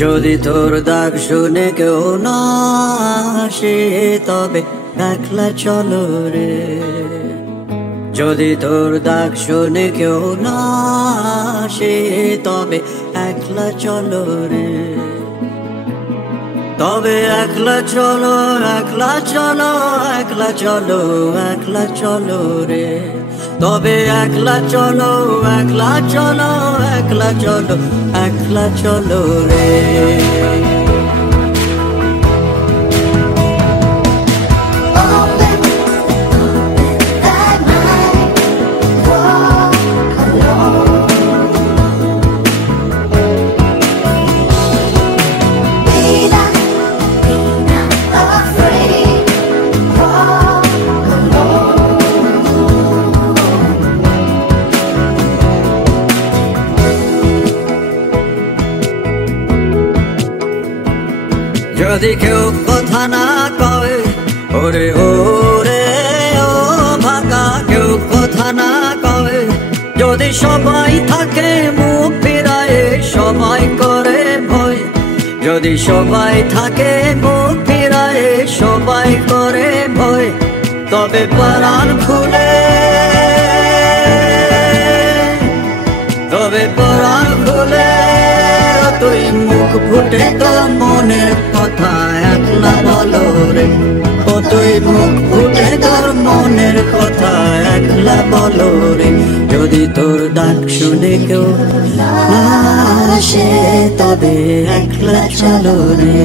যদি তোর ডাক শুনে কেউ না আসে তবে একলা চলো রে। যদি তোর ডাক শুনে কেউ না আসে তবে একলা চলো রে। তবে একলা চলো, একলা চলো, একলা চলো, একলা চলো রে। তবে একলা চলো, একলা চলো, একলা চলো, একলা চলো রে। যদি কেউ কথা না কয় ওরে ওরে ও ভাগা, কেউ কথা না কয়, যদি সবাই থাকে মুখ ফিরায় সবাই করে ভয়। যদি সবাই থাকে মুখ ফিরায় সবাই করে ভয়, তবে পরাণ খুলে, তবে পরাণ খুলে তুই মুখ ফুটে তোর মনের কথা একলা বলো রে। ও তুই মুখ ফুটে তোর মনের কথা একলা বলো রে। যদি তোর ডাক শুনে কেউ না আসে তবে একলা চলো রে।